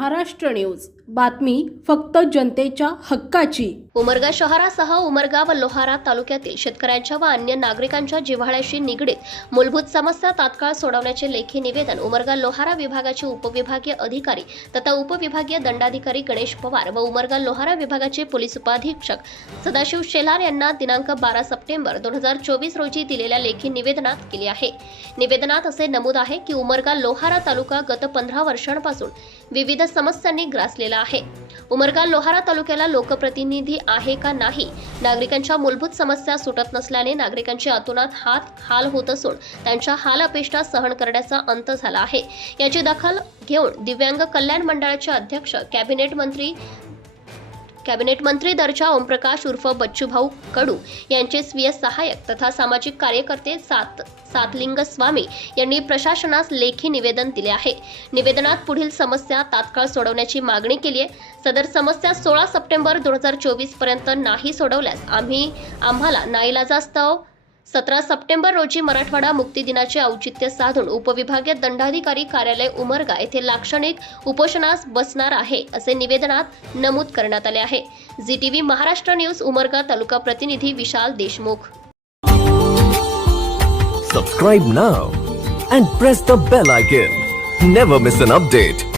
Maharashtra news. बातमी फक्त जनतेच्या हक्काची. उमरगा शहरासह उमरगा व लोहारा तालुक्यातील शेतकऱ्यांच्या व अन्य नागरिकांच्या जिव्हाळ्याशी निगडीत मूलभूत समस्या तात्काळ सोडवण्याचे लेखी निवेदन उमरगा लोहारा विभागाचे उपविभागीय अधिकारी तथा उपविभागीय दंडाधिकारी गणेश पवार व उमरगा लोहारा विभागाचे पोलीस उपाधीक्षक सदाशिव शेलार यांना दिनांक बारा सप्टेंबर दोन हजार चोवीस रोजी दिलेल्या लेखी निवेदनात केली आहे. निवेदनात असे नमूद आहे की उमरगा लोहारा तालुका गत पंधरा वर्षांपासून विविध समस्यांनी ग्रासलेला आहे. उमरगा लोहारा तालुक्याला लोकप्रतिनिधी आहे का नाही? नागरिकांच्या मूलभूत समस्या सुटत नसल्याने नागरिकांची अतोनात हात हाल होत असून त्यांच्या हाल अपेष्टा सहन करण्याचा अंत झाला आहे. याची दखल घेऊन दिव्यांग कल्याण मंडळाचे अध्यक्ष कॅबिनेट मंत्री कॅबिनेट मंत्री दर्जा ओमप्रकाश उर्फ बच्चूभाऊ कडू यांचे स्वीय सहाय्यक तथा सामाजिक कार्यकर्ते सात सातलिंग स्वामी यांनी प्रशासनास लेखी निवेदन दिले आहे. निवेदनात पुढील समस्या तात्काळ सोडवण्याची मागणी केली आहे सदर समस्या सोळा सप्टेंबर दोन हजार चोवीसपर्यंत नाही सोडवल्यास आम्ही आम्हाला नाईलाजास्तव सतरा सप्टेंबर रोजी मराठवाडा मुक्ती दिनाचे औचित्य साधून उपविभागीय दंडाधिकारी कार्यालय उमरगा येथे लाक्षणिक उपोषणास बसणार आहे असे निवेदनात नमूद करण्यात आले आहे. Zee TV Maharashtra news Umarga taluka प्रतिनिधी Vishal Deshmukh. Subscribe now and press the bell icon never miss an update